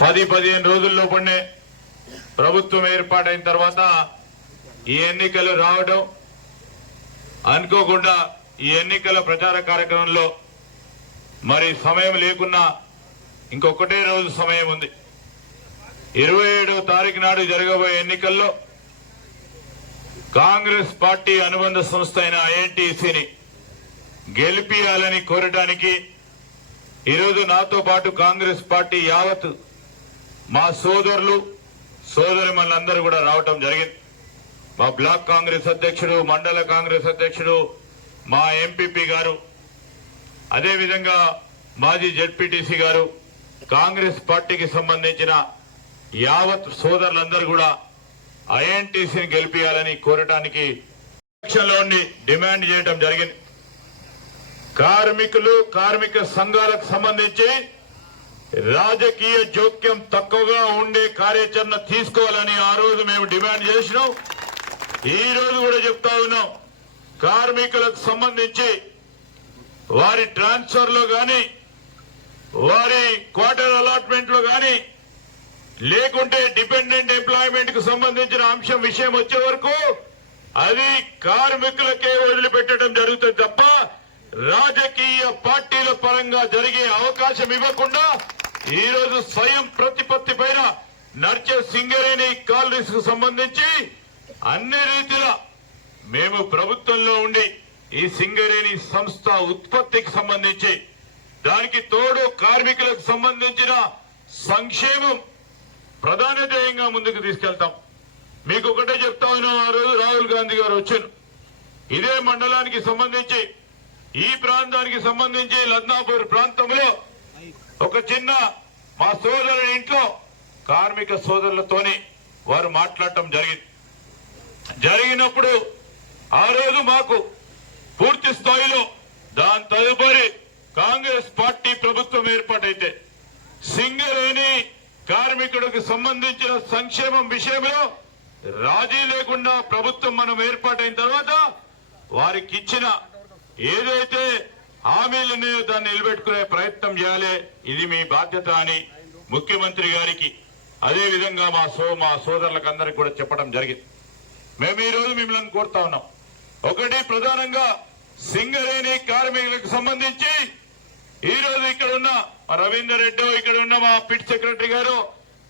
పది పదిహేను రోజుల్లో పడినే ప్రభుత్వం ఏర్పాటైన తర్వాత ఈ ఎన్నికలు రావడం అనుకోకుండా ఈ ఎన్నికల ప్రచార కార్యక్రమంలో మరి సమయం లేకున్నా ఇంకొకటే రోజు సమయం ఉంది. ఇరవై ఏడవ తారీఖు నాడు జరగబోయే ఎన్నికల్లో కాంగ్రెస్ పార్టీ అనుబంధ సంస్థ అయిన ఐఎన్టీసీని గెలిపియాలని కోరటానికి ఈరోజు నాతో పాటు కాంగ్రెస్ పార్టీ యావత్ మా సోదరులు సోదరి మనందరూ కూడా రావటం జరిగింది. మా బ్లాక్ కాంగ్రెస్ అధ్యక్షుడు మండల కాంగ్రెస్ అధ్యక్షుడు మా ఎంపీపీ గారు అదేవిధంగా మాజీ జెడ్పీటీసీ గారు కాంగ్రెస్ పార్టీకి సంబంధించిన యావత్ సోదరులందరూ కూడా ఐఎన్టీసీని గెలిపించాలని కోరటానికి ఎలక్షన్లో ఉండి డిమాండ్ చేయడం జరిగింది. కార్మికులు కార్మిక సంఘాలకు సంబంధించి రాజకీయ జోక్యం తక్కువగా ఉండే కార్యాచరణ తీసుకోవాలని ఆ రోజు మేము డిమాండ్ చేసినాం. ఈ రోజు కూడా చెప్తా ఉన్నాం. కార్మికులకు సంబంధించి వారి ట్రాన్స్ఫర్లో గాని వారి క్వార్టర్ అలాట్మెంట్లో గాని లేకుంటే డిపెండెంట్ ఎంప్లాయ్మెంట్కు సంబంధించిన అంశం విషయం వచ్చే వరకు అది కార్మికులకే వదిలిపెట్టడం జరుగుతుంది తప్ప రాజకీయ పార్టీల పరంగా జరిగే అవకాశం ఇవ్వకుండా ఈ రోజు స్వయం ప్రతిపత్తి పైన నడిచే సింగరేణి కాలనీస్కు సంబంధించి అన్ని రీతిలో మేము ప్రభుత్వంలో ఉండి ఈ సింగరేణి సంస్థ ఉత్పత్తికి సంబంధించి దానికి తోడు కార్మికులకు సంబంధించిన సంక్షేమం ప్రధాన ధ్యేయంగా ముందుకు తీసుకెళ్తాం. మీకు ఒకటే చెప్తా ఉన్నాం ఆ రోజు రాహుల్ గాంధీ గారు వచ్చారు. ఇదే మండలానికి సంబంధించి ఈ ప్రాంతానికి సంబంధించి లద్నాపూర్ ప్రాంతంలో ఒక చిన్న మా సోదరుల ఇంట్లో కార్మిక సోదరులతోని వారు మాట్లాడటం జరిగింది జరిగినప్పుడు ఆ రోజు మాకు పూర్తి స్థాయిలో దాని తదుపరి కాంగ్రెస్ పార్టీ ప్రభుత్వం ఏర్పాటైతే సింగరేణి కార్మికుడికి సంబంధించిన సంక్షేమం విషయంలో రాజీ లేకుండా ప్రభుత్వం మనం ఏర్పాటైన తర్వాత వారికి ఇచ్చిన ఏదైతే హామీలు దాన్ని నిలబెట్టుకునే ప్రయత్నం చేయాలి ఇది మీ బాధ్యత అని ముఖ్యమంత్రి గారికి అదే విధంగా మా సో మా సోదరులకు అందరికి కూడా చెప్పడం జరిగింది. మేము ఈ రోజు మిమ్మల్ని కోరుతా ఉన్నాం. ఒకటి ప్రధానంగా సింగరేణి కార్మికులకు సంబంధించి ఈ రోజు ఇక్కడ ఉన్న రవీందర్ రెడ్డి ఇక్కడ ఉన్న మా పిట్ సెక్రటరీ గారు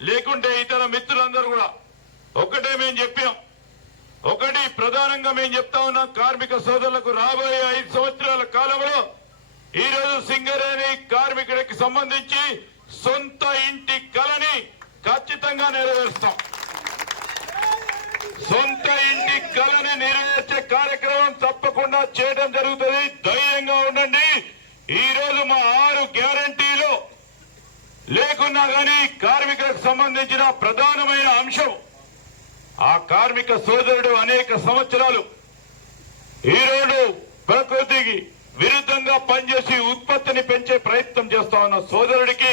లేకుంటే ఇతర మిత్రులందరూ కూడా ఒకటే మేము చెప్పాం. ఒకటి ప్రధానంగా మేము చెప్తా ఉన్నాం కార్మిక సోదరులకు రాబోయే ఐదు సంవత్సరాల కాలంలో ఈ రోజు సింగరేణి కార్మికుడికి సంబంధించి సొంత ఇంటి కలని ఖచ్చితంగా నెరవేరుస్తాం. సొంత ఇంటి కళని నెరవేర్చే కార్యక్రమం తప్పకుండా చేయడం జరుగుతుంది. ధైర్యంగా ఉండండి. ఈ రోజు మా ఆరు గ్యారంటీలు లేకున్నా కానీ కార్మికులకు సంబంధించిన ప్రధానమైన అంశం ఆ కార్మిక సోదరుడు అనేక సంవత్సరాలు ఈరోజు ప్రకృతికి విరుద్ధంగా పనిచేసి ఉత్పత్తిని పెంచే ప్రయత్నం చేస్తా ఉన్న సోదరుడికి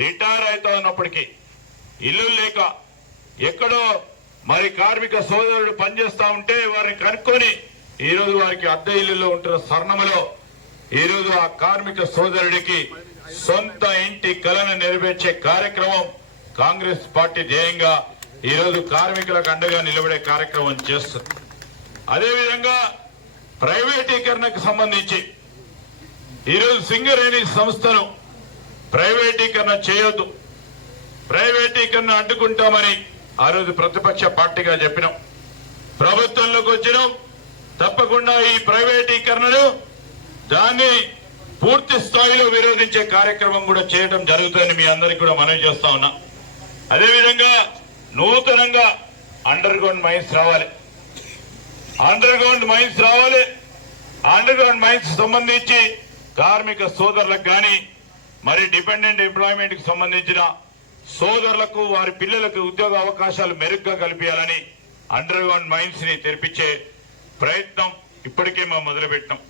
రిటైర్ అవుతా ఉన్నప్పటికీ ఇల్లు లేక ఎక్కడో మరి కార్మిక సోదరుడు పనిచేస్తా ఉంటే వారిని కనుక్కొని ఈ రోజు వారికి అద్దె ఇల్లులో ఉంటున్న స్వర్ణములో ఈ రోజు ఆ కార్మిక సోదరుడికి సొంత ఇంటి కలను నెరవేర్చే కార్యక్రమం కాంగ్రెస్ పార్టీ ధ్యేయంగా ఈ రోజు కార్మికులకు అండగా నిలబడే కార్యక్రమం చేస్తుంది. అదేవిధంగా ప్రైవేటీకరణకు సంబంధించి. ఈరోజు సింగరేణి సంస్థను ప్రైవేటీకరణ చేయొద్దు. ప్రైవేటీకరణ అడ్డుకుంటామని ఆ రోజు ప్రతిపక్ష పార్టీగా చెప్పినాం. ప్రభుత్వంలోకి వచ్చినాం. తప్పకుండా ఈ ప్రైవేటీకరణను దాన్ని పూర్తి స్థాయిలో విరోధించే కార్యక్రమం కూడా చేయడం జరుగుతుందని మీ అందరికీ కూడా మనవి చేస్తా ఉన్నా. అదేవిధంగా నూతనంగా అండర్ గ్రౌండ్ మైన్స్ రావాలి. అండర్ గ్రౌండ్ మైన్స్ రావాలి. అండర్ గ్రౌండ్ మైన్స్ సంబంధించి కార్మిక సోదరులకు కానీ మరి డిపెండెంట్ ఎంప్లాయ్మెంట్కి సంబంధించిన సోదరులకు వారి పిల్లలకు ఉద్యోగ అవకాశాలు మెరుగ్గా కల్పించాలని అండర్ గ్రౌండ్ మైన్స్ని తెరిపించే ప్రయత్నం ఇప్పటికే మేము మొదలుపెట్టినాం.